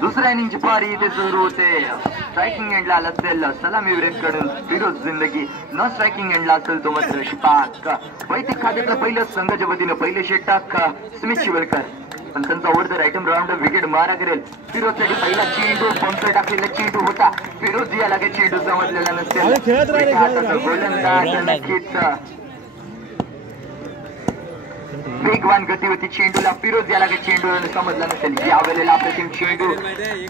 दुसऱ्या इनिंगची पारी इथे सुरू होते. स्ट्रायकिंग एंडला असेल सलामी कडून फिरोज जिंदगी, न स्ट्रायकिंग एंडला असेल तो मात्र शिपाक. वैदिक खात्यातलं पहिलं संघाच्या वतीनं पहिले षटक स्मिथ शिवलकर, पण त्यांचा ओव्हर द राईटम राऊंड विकेट मारा करेल. फिरोजसाठी पहिला चेंडू पंच टाकलेला चेंडू होता. फिरोज या लागे चेंडू समजलेला नसेल. गोलंदाज नक्कीच वेगवान गती होती चेंडूला. फिरोज याला काही चेंडू समजला नसेल. यावेळेला अप्रतिम चेंडू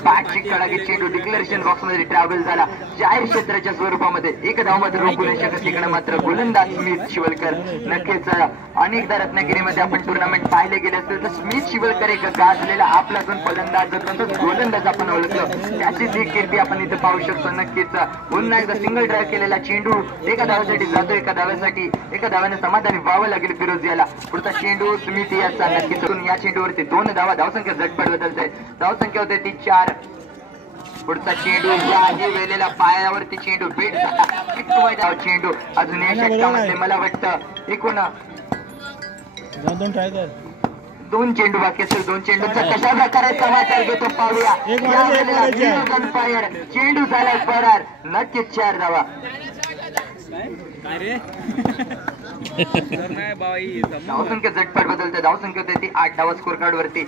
बॅटची कडा चेंडू डिक्लेरेशन बॉक्स मध्ये ट्रॅव्हल झाला. जाहीर क्षेत्राच्या स्वरूपामध्ये एक धाव मात्र रोखू नाही शकत. तिकडे मात्र गोलंदाज स्मिथ शिवलकर. नक्कीच अनेकदा रत्नागिरीमध्ये आपण टुर्नामेंट पाहिले गेले असतील तर स्मिथ शिवलकर एक गाजलेला आपला दोन फलंदाज गोलंदाज आपण ओळखलं, त्याचीच एक कीर्ती आपण इथे पाहू शकतो. नक्कीच पुन्हा एकदा सिंगल ड्राईव्ह केलेला चेंडू एका धावासाठी जातो. एका धाव्याने समाधानी व्हावं लागेल फिरोज याला. पुढचा चेंडू स्मिथ याचा. नक्कीच या चेंडूवरती 2 धावा. धावसंख्या झटपट बदलते. धावसंख्या होते ती 4. पुढचा चेंडू याही वेळेला पायावरती चेंडू भेट झाला. चेंडू अजून या षटकामध्ये मला वाटतं एकूण 2 चेंडू बाकी असेल. 2 चेंडूंचा कशा प्रकारे समाचार घेतो पाहूया. चेंडू झाला परार. नक्कीच 4 धावा. धावसंख्या झटपट बदलते. धावसंख्या होते ती 8 धावा स्कोर कार्ड वरती.